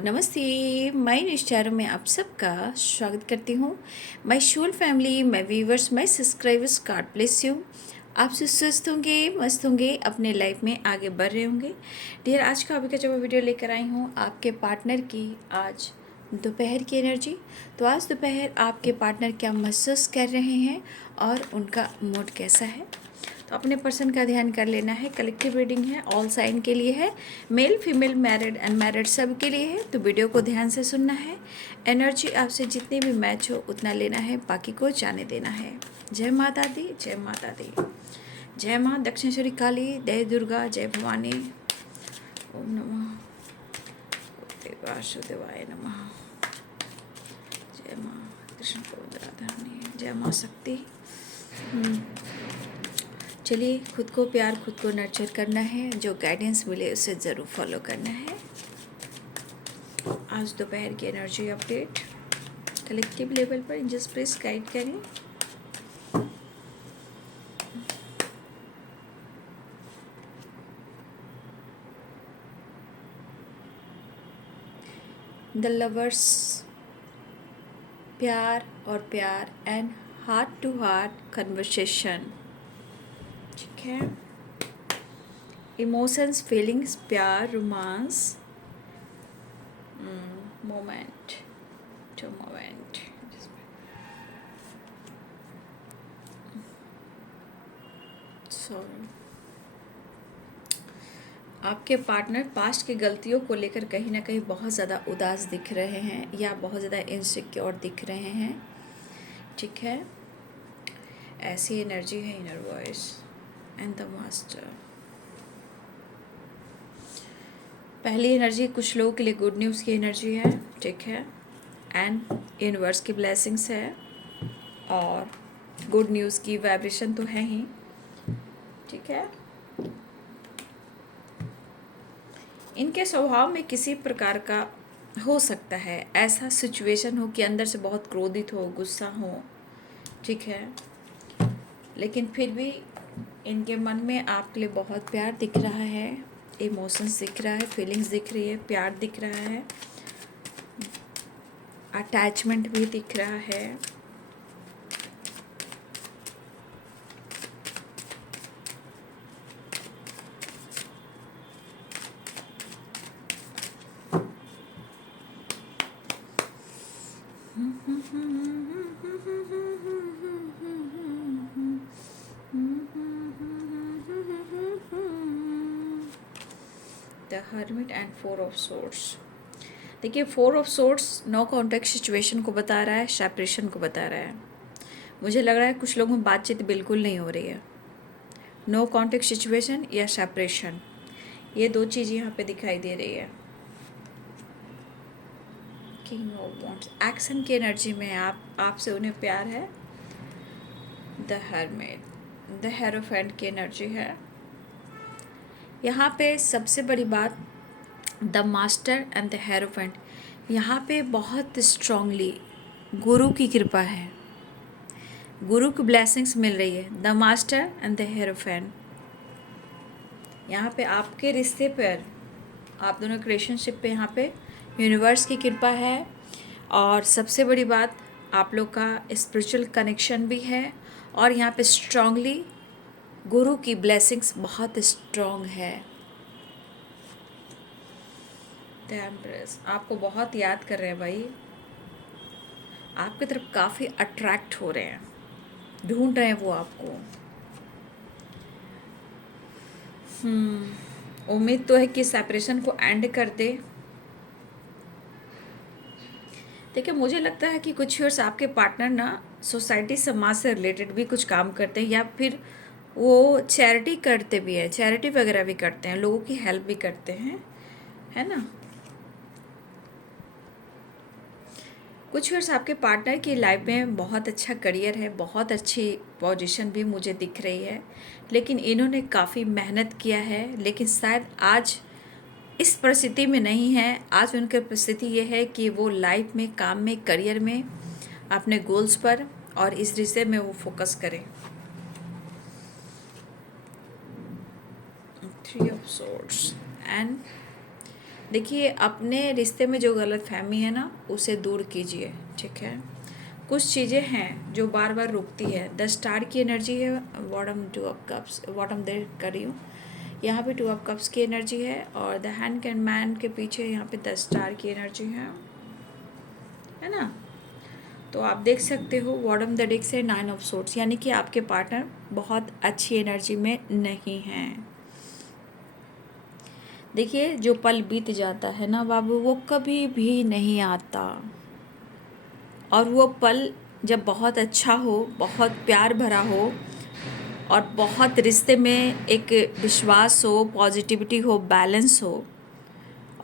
नमस्ते। मैं निश्चारों में आप सबका स्वागत करती हूँ। My whole family, my viewers, my subscribers, God bless you. आप स्वस्थ होंगे, मस्त होंगे, अपने लाइफ में आगे बढ़ रहे होंगे। डियर, आज का अभी का जो मैं वीडियो लेकर आई हूँ आपके पार्टनर की आज दोपहर की एनर्जी। तो आज दोपहर आपके पार्टनर क्या महसूस कर रहे हैं और उनका मूड कैसा है, तो अपने पर्सन का ध्यान कर लेना है। कलेक्टिव रीडिंग है, ऑल साइन के लिए है, मेल फीमेल मैरिड अनमैरिड सब के लिए है। तो वीडियो को ध्यान से सुनना है। एनर्जी आपसे जितनी भी मैच हो उतना लेना है, बाकी को जाने देना है। जय माता दी, जय माता दी। जय माँ दक्षिणेश्वरी काली, जय दुर्गा, जय भवानी। ओम नमः वासुदेवाय नमः। जय माँ कृष्ण गोविंद राधा रानी, जय माँ शक्ति। चलिए, खुद को प्यार, खुद को नर्चर करना है। जो गाइडेंस मिले उसे ज़रूर फॉलो करना है। आज दोपहर की एनर्जी अपडेट कलेक्टिव लेवल पर एंजल्स प्लीज गाइड करें। द लवर्स, प्यार और प्यार and heart to heart conversation. ठीक है। इमोशंस, फीलिंग्स, प्यार, romance, moment to moment. Sorry, आपके पार्टनर पास्ट की गलतियों को लेकर कहीं ना कहीं बहुत ज़्यादा उदास दिख रहे हैं या बहुत ज़्यादा इनसिक्योर दिख रहे हैं। ठीक है, ऐसी एनर्जी है inner voice and the master. पहली एनर्जी कुछ लोगों के लिए गुड न्यूज़ की एनर्जी है। ठीक है, एंड यूनिवर्स की ब्लेसिंग्स है और गुड न्यूज़ की वाइब्रेशन तो है ही। ठीक है, इनके स्वभाव में किसी प्रकार का हो सकता है ऐसा सिचुएशन हो कि अंदर से बहुत क्रोधित हो, गुस्सा हो। ठीक है, लेकिन फिर भी इनके मन में आपके लिए बहुत प्यार दिख रहा है, इमोशंस दिख रहा है, फीलिंग्स दिख रही है, प्यार दिख रहा है, अटैचमेंट भी दिख रहा है। The hermit and four of swords. देखिए, four of swords no contact situation को बता रहा है, सेपरेशन को बता रहा है। मुझे लग रहा है कुछ लोगों में बातचीत बिल्कुल नहीं हो रही है। नो कॉन्टैक्ट सिचुएशन या सेपरेशन, ये दो चीज़ यहाँ पे दिखाई दे रही है। किंग ऑफ वॉन्ड्स, एक्शन की एनर्जी में आपसे उन्हें प्यार है। द हर्मिट, द हेरोफेंट की एनर्जी है। यहाँ पे सबसे बड़ी बात, the master and the hierophant, यहाँ पे बहुत स्ट्रांगली गुरु की कृपा है, गुरु की ब्लेसिंग्स मिल रही है। The master and the hierophant, यहाँ पे आपके रिश्ते पर, आप दोनों के रिलेशनशिप पे यहाँ पे यूनिवर्स की कृपा है। और सबसे बड़ी बात, आप लोग का स्पिरिचुअल कनेक्शन भी है और यहाँ पे स्ट्रांगली गुरु की ब्लेसिंग्स बहुत स्ट्रांग है। द एम्प्रेस, आपको बहुत याद कर रहे हैं भाई, आपकी तरफ काफ़ी अट्रैक्ट हो रहे हैं, ढूंढ रहे हैं वो आपको। उम्मीद तो है कि सेपरेशन को एंड कर दे। देखिए, मुझे लगता है कि कुछ ईयर्स आपके पार्टनर ना सोसाइटी, समाज से रिलेटेड भी कुछ काम करते हैं या फिर वो चैरिटी करते भी हैं, चैरिटी वगैरह भी करते हैं, लोगों की हेल्प भी करते हैं, है ना। कुछ ईयर्स आपके पार्टनर की लाइफ में बहुत अच्छा करियर है, बहुत अच्छी पोजीशन भी मुझे दिख रही है, लेकिन इन्होंने काफ़ी मेहनत किया है, लेकिन शायद आज इस परिस्थिति में नहीं है। आज उनकी परिस्थिति ये है कि वो लाइफ में, काम में, करियर में, अपने गोल्स पर और इस रिश्ते में वो फोकस करें। थ्री ऑफ सोर्ड्स एंड देखिए, अपने रिश्ते में जो गलतफ़हमी है ना, उसे दूर कीजिए, ठीक है? कुछ चीज़ें हैं जो बार बार रुकती है। द स्टार की एनर्जी है, bottom two of cups, bottom देर कर रही हूँ, यहाँ पे टू ऑफ कप्स की एनर्जी है, और द हैंड कैन मैन के पीछे यहाँ पे द स्टार की एनर्जी है ना? तो आप देख सकते हो बॉटम द डेक से 9 ऑफ सोर्ट्स, यानी कि आपके पार्टनर बहुत अच्छी एनर्जी में नहीं हैं। देखिए, जो पल बीत जाता है ना बाबू, वो कभी भी नहीं आता, और वो पल जब बहुत अच्छा हो, बहुत प्यार भरा हो, और बहुत रिश्ते में एक विश्वास हो, पॉजिटिविटी हो, बैलेंस हो,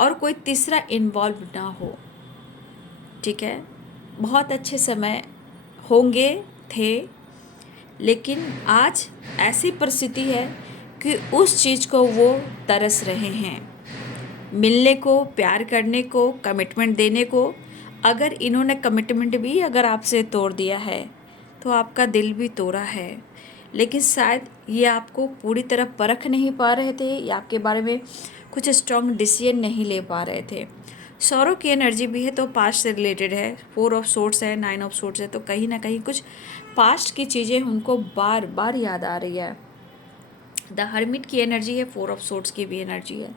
और कोई तीसरा इन्वॉल्व ना हो, ठीक है? बहुत अच्छे समय होंगे, थे, लेकिन आज ऐसी परिस्थिति है कि उस चीज़ को वो तरस रहे हैं, मिलने को, प्यार करने को, कमिटमेंट देने को। अगर इन्होंने कमिटमेंट भी अगर आपसे तोड़ दिया है, तो आपका दिल भी तोड़ा है, लेकिन शायद ये आपको पूरी तरह परख नहीं पा रहे थे, या आपके बारे में कुछ स्ट्रॉन्ग डिसीजन नहीं ले पा रहे थे। सौरों की एनर्जी भी है, तो पास्ट से रिलेटेड है। 4 ऑफ सोर्ट्स है, 9 ऑफ सोर्ट्स है, तो कहीं ना कहीं कुछ पास्ट की चीज़ें उनको बार बार याद आ रही है। द हर्मिट की एनर्जी है, 4 ऑफ सोर्ट्स की भी एनर्जी है,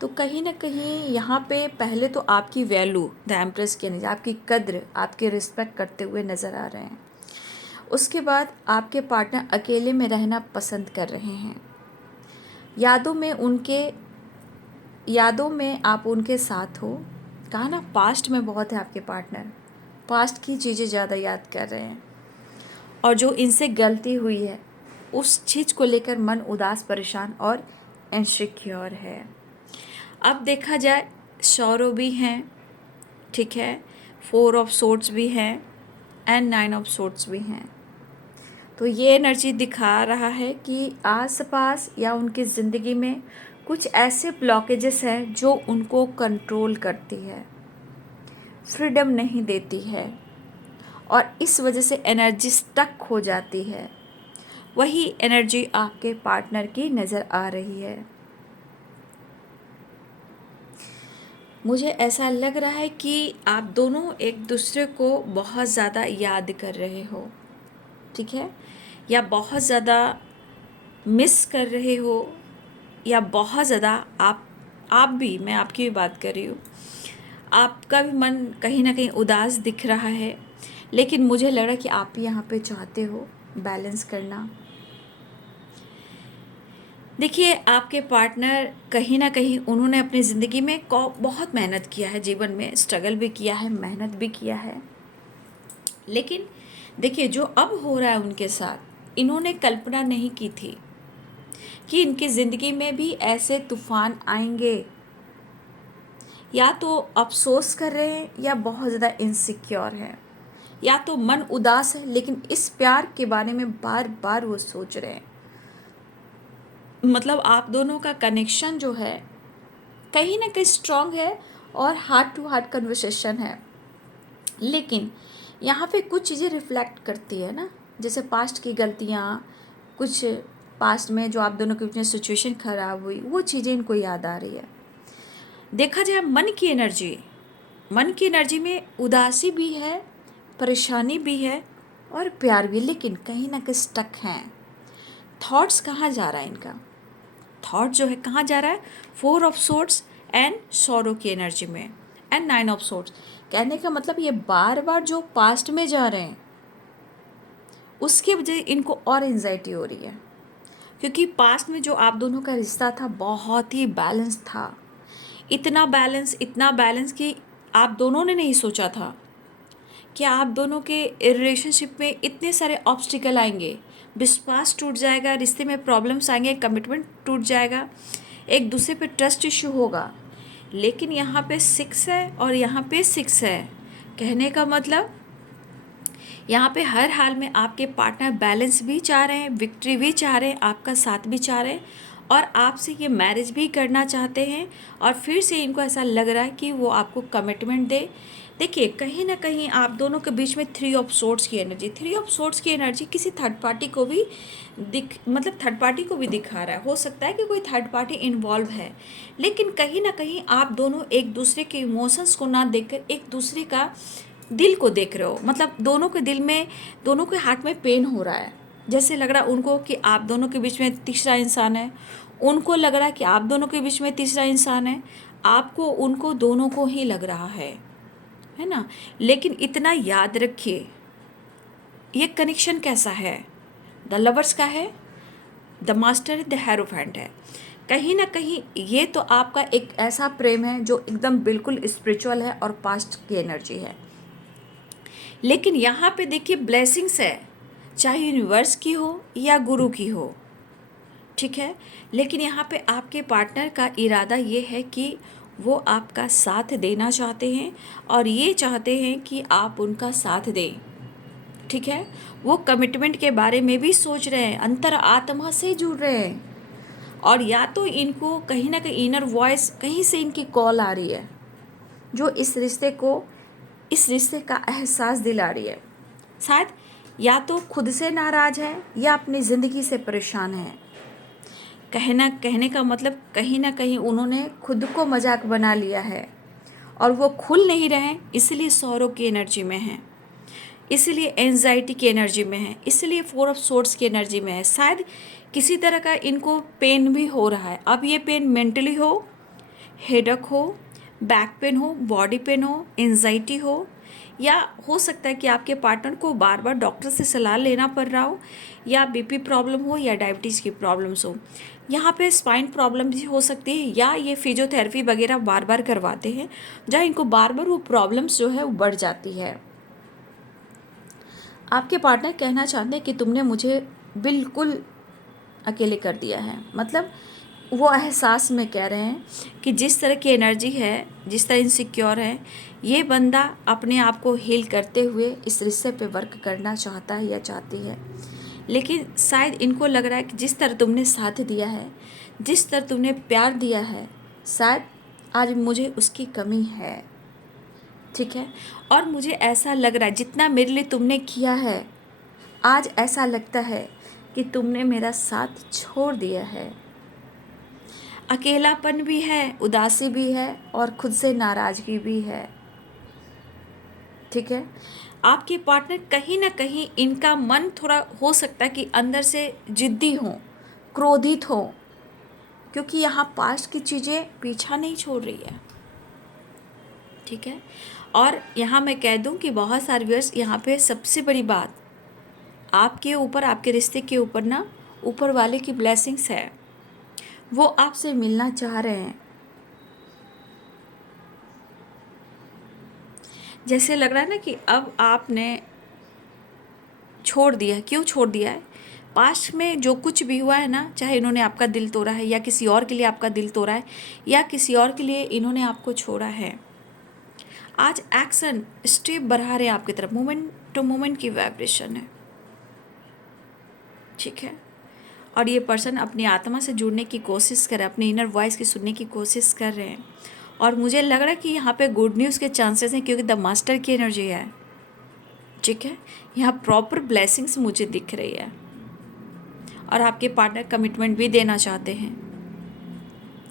तो कहीं ना कहीं यहाँ पे पहले तो आपकी वैल्यू, द एम्प्रेस की एनर्जी, आपकी कद्र, आपके रिस्पेक्ट करते हुए नज़र आ रहे हैं। उसके बाद आपके पार्टनर अकेले में रहना पसंद कर रहे हैं। यादों में आप उनके साथ हो। कहा ना, पास्ट में बहुत है आपके पार्टनर, पास्ट की चीज़ें ज़्यादा याद कर रहे हैं, और जो इनसे गलती हुई है उस चीज़ को लेकर मन उदास, परेशान और इनसिक्योर है। अब देखा जाए, सौरव भी हैं, ठीक है, 4 ऑफ सोर्ट्स भी हैं, एंड 9 ऑफ सोर्ट्स भी हैं। तो ये एनर्जी दिखा रहा है कि आसपास या उनकी ज़िंदगी में कुछ ऐसे ब्लॉकेजेस हैं जो उनको कंट्रोल करती है, फ्रीडम नहीं देती है, और इस वजह से एनर्जी स्टक हो जाती है। वही एनर्जी आपके पार्टनर की नज़र आ रही है। मुझे ऐसा लग रहा है कि आप दोनों एक दूसरे को बहुत ज़्यादा याद कर रहे हो, ठीक है, या बहुत ज़्यादा मिस कर रहे हो, या बहुत ज़्यादा आप भी, मैं आपकी भी बात कर रही हूँ, आपका भी मन कहीं ना कहीं उदास दिख रहा है, लेकिन मुझे लग रहा है कि आप भी यहाँ पे चाहते हो बैलेंस करना। देखिए, आपके पार्टनर कहीं ना कहीं उन्होंने अपनी ज़िंदगी में बहुत मेहनत किया है, जीवन में स्ट्रगल भी किया है, मेहनत भी किया है, लेकिन देखिए जो अब हो रहा है उनके साथ, इन्होंने कल्पना नहीं की थी कि इनकी ज़िंदगी में भी ऐसे तूफान आएंगे। या तो अफसोस कर रहे हैं, या बहुत ज़्यादा इनसिक्योर है, या तो मन उदास है, लेकिन इस प्यार के बारे में बार बार वो सोच रहे हैं। मतलब आप दोनों का कनेक्शन जो है कहीं ना कहीं स्ट्रॉन्ग है, और हार्ट टू हार्ट कन्वर्सेशन है, लेकिन यहाँ पे कुछ चीज़ें रिफ्लेक्ट करती है ना, जैसे पास्ट की गलतियाँ, कुछ पास्ट में जो आप दोनों के बीच में सिचुएशन ख़राब हुई, वो चीज़ें इनको याद आ रही है। देखा जाए मन की एनर्जी में उदासी भी है, परेशानी भी है, और प्यार भी, लेकिन कहीं ना कहीं स्टक हैं। थॉट्स कहाँ जा रहा है इनका, थॉट जो है कहाँ जा रहा है, 4 ऑफ सोर्ट्स एंड सॉरो की एनर्जी में, एंड 9 ऑफ सोर्ट्स। कहने का मतलब ये बार बार जो पास्ट में जा रहे हैं, उसके वजह इनको और एंजाइटी हो रही है, क्योंकि पास्ट में जो आप दोनों का रिश्ता था बहुत ही बैलेंस था। इतना बैलेंस कि आप दोनों ने नहीं सोचा था कि आप दोनों के रिलेशनशिप में इतने सारे ऑब्स्टिकल आएंगे, विश्वास टूट जाएगा, रिश्ते में प्रॉब्लम्स आएंगे, कमिटमेंट टूट जाएगा, एक दूसरे पे ट्रस्ट इशू होगा। लेकिन यहाँ पे 6 है और यहाँ पे 6 है। कहने का मतलब यहाँ पे हर हाल में आपके पार्टनर बैलेंस भी चाह रहे हैं, विक्ट्री भी चाह रहे हैं, आपका साथ भी चाह रहे हैं, और आपसे ये मैरिज भी करना चाहते हैं। और फिर से इनको ऐसा लग रहा है कि वो आपको कमिटमेंट दे। देखिए कहीं ना कहीं आप दोनों के बीच में थ्री ऑफ सोर्ट्स की एनर्जी किसी थर्ड पार्टी को भी थर्ड पार्टी को भी दिखा रहा है। हो सकता है कि कोई थर्ड पार्टी इन्वॉल्व है, लेकिन कहीं ना कहीं आप दोनों एक दूसरे के इमोशंस को ना देखकर एक दूसरे का दिल को देख रहे हो। मतलब दोनों के दिल में, दोनों के हार्ट में पेन हो रहा है। जैसे लग रहा है उनको कि आप दोनों के बीच में तीसरा इंसान है, उनको लग रहा है कि आप दोनों के बीच में तीसरा इंसान है। आपको उनको दोनों को ही लग रहा है ना। लेकिन इतना याद रखिए, ये कनेक्शन कैसा है, द लवर्स का है, द मास्टर द हेरोफेंट है। कहीं ना कहीं ये तो आपका एक ऐसा प्रेम है जो एकदम बिल्कुल स्पिरिचुअल है और पास्ट की एनर्जी है। लेकिन यहाँ पे देखिए ब्लेसिंग्स है, चाहे यूनिवर्स की हो या गुरु की हो, ठीक है। लेकिन यहाँ पे आपके पार्टनर का इरादा ये है कि वो आपका साथ देना चाहते हैं और ये चाहते हैं कि आप उनका साथ दें, ठीक है। वो कमिटमेंट के बारे में भी सोच रहे हैं, अंतर आत्मा से जुड़ रहे हैं। और या तो इनको कहीं ना कहीं इनर वॉइस कहीं से इनकी कॉल आ रही है जो इस रिश्ते का एहसास दिला रही है। शायद या तो खुद से नाराज़ है या अपनी ज़िंदगी से परेशान है। कहने का मतलब कहीं ना कहीं उन्होंने खुद को मजाक बना लिया है और वो खुल नहीं रहे हैं, इसलिए सौरों की एनर्जी में हैं, इसलिए एंजाइटी की एनर्जी में है, इसलिए फोर ऑफ सोर्ड्स की एनर्जी में है। शायद किसी तरह का इनको पेन भी हो रहा है। अब ये पेन मेंटली हो, हेडक हो, बैक पेन हो, बॉडी पेन हो, एंजाइटी हो, या हो सकता है कि आपके पार्टनर को बार बार डॉक्टर से सलाह लेना पड़ रहा हो, या बीपी प्रॉब्लम हो, या डायबिटीज़ की प्रॉब्लम्स हो। यहाँ पे स्पाइन प्रॉब्लम भी हो सकती है, या ये फिजियोथेरेपी वगैरह बार बार करवाते हैं जहाँ इनको बार बार वो प्रॉब्लम्स जो है वो बढ़ जाती है। आपके पार्टनर कहना चाहते हैं कि तुमने मुझे बिल्कुल अकेले कर दिया है। मतलब वो एहसास में कह रहे हैं कि जिस तरह की एनर्जी है, जिस तरह इनसिक्योर है, ये बंदा अपने आप को हील करते हुए इस रिश्ते पे वर्क करना चाहता है या चाहती है। लेकिन शायद इनको लग रहा है कि जिस तरह तुमने साथ दिया है, जिस तरह तुमने प्यार दिया है, शायद आज मुझे उसकी कमी है, ठीक है। और मुझे ऐसा लग रहा है जितना मेरे लिए तुमने किया है, आज ऐसा लगता है कि तुमने मेरा साथ छोड़ दिया है। अकेलापन भी है, उदासी भी है और खुद से नाराज़गी भी है, ठीक है। आपके पार्टनर कहीं ना कहीं इनका मन थोड़ा हो सकता है कि अंदर से जिद्दी हो, क्रोधित हो, क्योंकि यहाँ पास्ट की चीज़ें पीछा नहीं छोड़ रही है, ठीक है। और यहाँ मैं कह दूँ कि बहुत सारे व्यूअर्स, यहाँ पे सबसे बड़ी बात आपके ऊपर, आपके रिश्ते के ऊपर ना ऊपर वाले की ब्लेसिंग्स है। वो आपसे मिलना चाह रहे हैं। जैसे लग रहा है ना कि अब आपने छोड़ दिया। क्यों छोड़ दिया है? पास्ट में जो कुछ भी हुआ है ना, चाहे इन्होंने आपका दिल तोड़ा है या किसी और के लिए आपका दिल तोड़ा है या किसी और के लिए इन्होंने आपको छोड़ा है, आज एक्शन स्टेप बढ़ा रहे हैं आपकी तरफ। मोमेंट टू मोमेंट की वाइब्रेशन है, ठीक है। और ये पर्सन अपनी आत्मा से जुड़ने की कोशिश कर रहे हैं, अपनी इनर वॉइस की सुनने की कोशिश कर रहे हैं। और मुझे लग रहा है कि यहाँ पे गुड न्यूज़ के चांसेस हैं, क्योंकि द मास्टर की एनर्जी है, ठीक है। यहाँ प्रॉपर ब्लेसिंग्स मुझे दिख रही है और आपके पार्टनर कमिटमेंट भी देना चाहते हैं,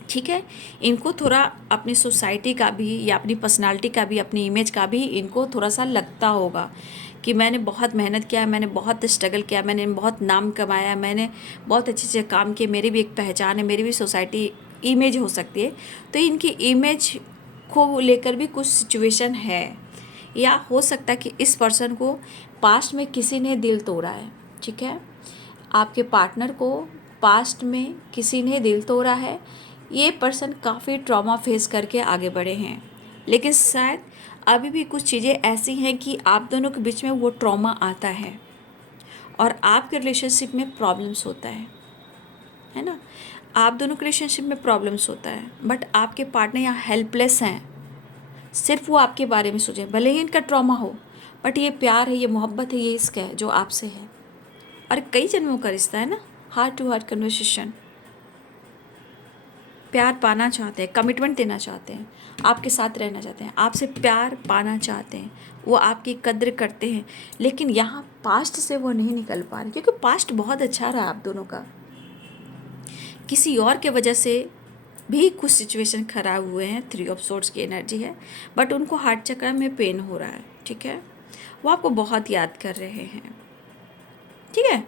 ठीक है। इनको थोड़ा अपनी सोसाइटी का भी या अपनी पर्सनालिटी का भी, अपनी इमेज का भी इनको थोड़ा सा लगता होगा कि मैंने बहुत मेहनत किया है, मैंने बहुत स्ट्रगल किया, मैंने बहुत नाम कमाया, मैंने बहुत अच्छे अच्छे काम किए, मेरी भी एक पहचान है, मेरी भी सोसाइटी इमेज हो सकती है। तो इनकी इमेज को लेकर भी कुछ सिचुएशन है, या हो सकता है कि इस पर्सन को पास्ट में किसी ने दिल तोड़ा है, ठीक है। आपके पार्टनर को पास्ट में किसी ने दिल तोड़ा है। ये पर्सन काफ़ी ट्रॉमा फेस करके आगे बढ़े हैं, लेकिन शायद अभी भी कुछ चीज़ें ऐसी हैं कि आप दोनों के बीच में वो ट्रॉमा आता है और आपके रिलेशनशिप में प्रॉब्लम्स होता है ना। आप दोनों के रिलेशनशिप में प्रॉब्लम्स होता है, बट आपके पार्टनर यहाँ हेल्पलेस हैं। सिर्फ वो आपके बारे में सोचें, भले ही इनका ट्रॉमा हो, बट ये प्यार है, ये मोहब्बत है, ये इश्क है जो आपसे है। और कई जन्मों का रिश्ता है ना, हार्ट टू हार्ट कन्वर्सेशन। प्यार पाना चाहते हैं, कमिटमेंट देना चाहते हैं, आपके साथ रहना चाहते हैं, आपसे प्यार पाना चाहते हैं, वो आपकी कद्र करते हैं, लेकिन यहाँ पास्ट से वो नहीं निकल पा रहे, क्योंकि पास्ट बहुत अच्छा रहा आप दोनों का। किसी और के वजह से भी कुछ सिचुएशन खराब हुए हैं, 3 ऑफ सोर्ड्स की एनर्जी है, बट उनको हार्ट चक्र में पेन हो रहा है, ठीक है। वो आपको बहुत याद कर रहे हैं, ठीक है,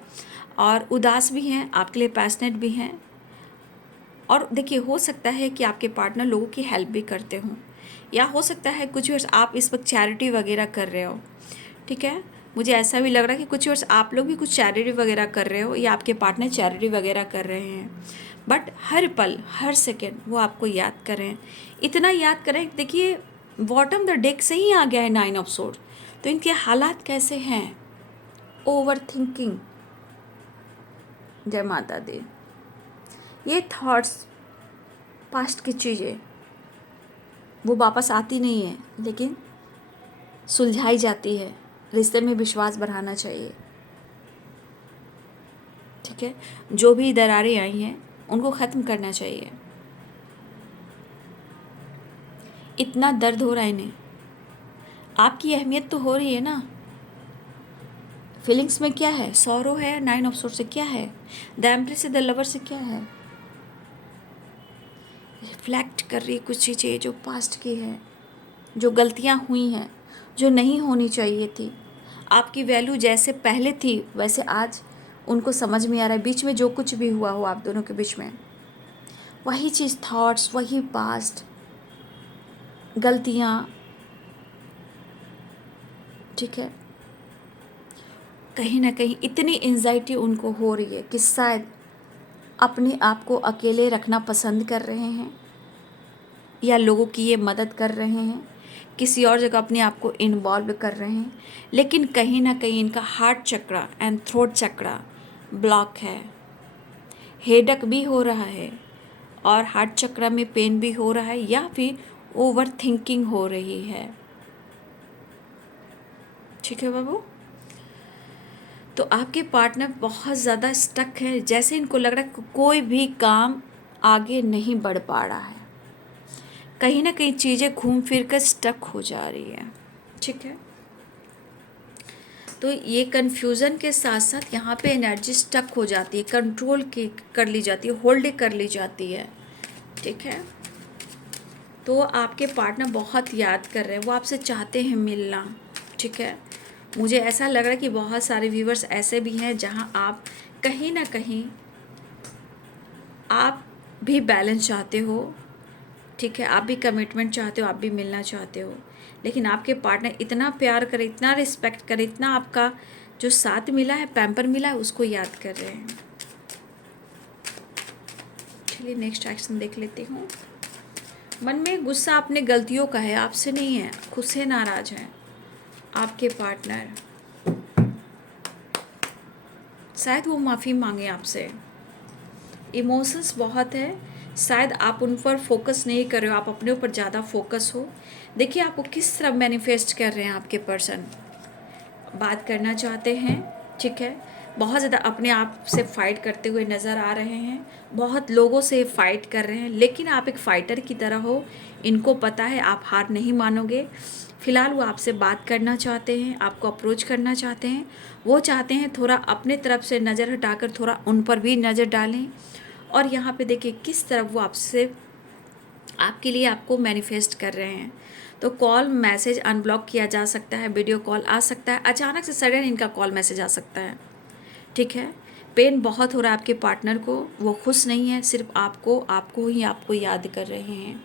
और उदास भी हैं, आपके लिए पैशनेट भी हैं। और देखिए, हो सकता है कि आपके पार्टनर लोगों की हेल्प भी करते हों, या हो सकता है कुछ वर्ष आप इस वक्त चैरिटी वगैरह कर रहे हो, ठीक है। मुझे ऐसा भी लग रहा है कि कुछ वर्ष आप लोग भी कुछ चैरिटी वगैरह कर रहे हो, या आपके पार्टनर चैरिटी वगैरह कर रहे हैं, बट हर पल हर सेकेंड वो आपको याद करें, इतना याद करें। देखिए, बॉटम द डेक से ही आ गया है 9 ऑफ सोर्ड, तो इनके हालात कैसे हैं? ओवर थिंकिंग, जय माता दी। ये थॉट्स, पास्ट की चीज़ें वो वापस आती नहीं है, लेकिन सुलझाई जाती है। रिश्ते में विश्वास बढ़ाना चाहिए, ठीक है। जो भी दरारें आई हैं उनको ख़त्म करना चाहिए। इतना दर्द हो रहा है इन्हें, आपकी अहमियत तो हो रही है ना। फीलिंग्स में क्या है? सॉरो है, 9 ऑफ सोर्ड से क्या है? द एम्प्रेस से द लवर से क्या है? रिफ्लेक्ट कर रही है कुछ चीज़ें जो पास्ट की है, जो गलतियां हुई हैं, जो नहीं होनी चाहिए थी। आपकी वैल्यू जैसे पहले थी वैसे आज उनको समझ में आ रहा है। बीच में जो कुछ भी हुआ हो आप दोनों के बीच में, वही चीज़, थॉट्स, वही पास्ट, गलतियाँ, ठीक है। कहीं ना कहीं इतनी एंजाइटी उनको हो रही है कि शायद अपने आप को अकेले रखना पसंद कर रहे हैं, या लोगों की ये मदद कर रहे हैं, किसी और जगह अपने आप को इन्वॉल्व कर रहे हैं, लेकिन कहीं ना कहीं इनका heart chakra and throat chakra block है। हेडक भी हो रहा है और हार्ट चक्रा में पेन भी हो रहा है, या फिर ओवर थिंकिंग हो रही है, ठीक है बाबू। तो आपके पार्टनर बहुत ज़्यादा स्टक है, जैसे इनको लग रहा है कि कोई भी काम आगे नहीं बढ़ पा रहा है, कहीं ना कहीं चीज़ें घूम फिर कर स्टक हो जा रही है, ठीक है। तो ये कन्फ्यूज़न के साथ साथ यहाँ पे एनर्जी स्टक हो जाती है, कंट्रोल की कर ली जाती है, होल्ड कर ली जाती है, ठीक है। तो आपके पार्टनर बहुत याद कर रहे हैं, वो आपसे चाहते हैं मिलना, ठीक है। मुझे ऐसा लग रहा है कि बहुत सारे व्यूवर्स ऐसे भी हैं जहाँ आप कहीं ना कहीं आप भी बैलेंस चाहते हो, ठीक है, आप भी कमिटमेंट चाहते हो, आप भी मिलना चाहते हो, लेकिन आपके पार्टनर इतना प्यार करे, इतना रिस्पेक्ट करे, इतना आपका जो साथ मिला है, पैम्पर मिला है, उसको याद कर रहे हैं। चलिए नेक्स्ट एक्शन देख लेती हूँ। मन में गुस्सा अपने गलतियों का है, आपसे नहीं है, खुद से नाराज हैं आपके पार्टनर, शायद वो माफ़ी मांगे आपसे। इमोशंस बहुत है, शायद आप उन पर फोकस नहीं कर रहे हो, आप अपने ऊपर ज़्यादा फोकस हो। देखिए आपको किस तरह मैनिफेस्ट कर रहे हैं आपके पर्सन, बात करना चाहते हैं, ठीक है, बहुत ज़्यादा अपने आप से फाइट करते हुए नज़र आ रहे हैं, बहुत लोगों से फाइट कर रहे हैं, लेकिन आप एक फ़ाइटर की तरह हो, इनको पता है आप हार नहीं मानोगे। फ़िलहाल वो आपसे बात करना चाहते हैं, आपको अप्रोच करना चाहते हैं, वो चाहते हैं थोड़ा अपने तरफ से नज़र हटाकर थोड़ा उन पर भी नज़र डालें। और यहाँ पे देखिए किस तरह वो आपसे, आपके लिए आपको मैनिफेस्ट कर रहे हैं। तो कॉल मैसेज अनब्लॉक किया जा सकता है, वीडियो कॉल आ सकता है, अचानक से सडन इनका कॉल मैसेज आ सकता है, ठीक है। पेन बहुत हो रहा है आपके पार्टनर को, वो खुश नहीं है, सिर्फ आपको याद कर रहे हैं,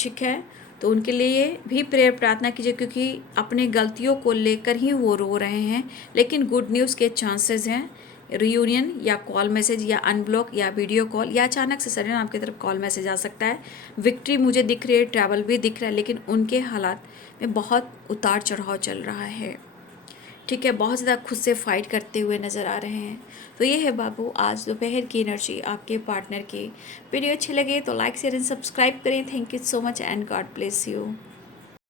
ठीक है। तो उनके लिए भी प्रेयर प्रार्थना कीजिए, क्योंकि अपने गलतियों को लेकर ही वो रो रहे हैं, लेकिन गुड न्यूज़ के चांसेस हैं, रियूनियन या कॉल मैसेज या अनब्लॉक या वीडियो कॉल, या अचानक से सडन आपकी तरफ कॉल मैसेज आ सकता है। विक्ट्री मुझे दिख रही है, ट्रैवल भी दिख रहा है, लेकिन उनके हालात में बहुत उतार चढ़ाव चल रहा है, ठीक है, बहुत ज़्यादा खुद से फाइट करते हुए नज़र आ रहे हैं। तो ये है बाबू आज दोपहर की एनर्जी आपके पार्टनर की। वीडियो अच्छी लगे तो लाइक शेयर एंड सब्सक्राइब करें। Thank you so much and God bless you.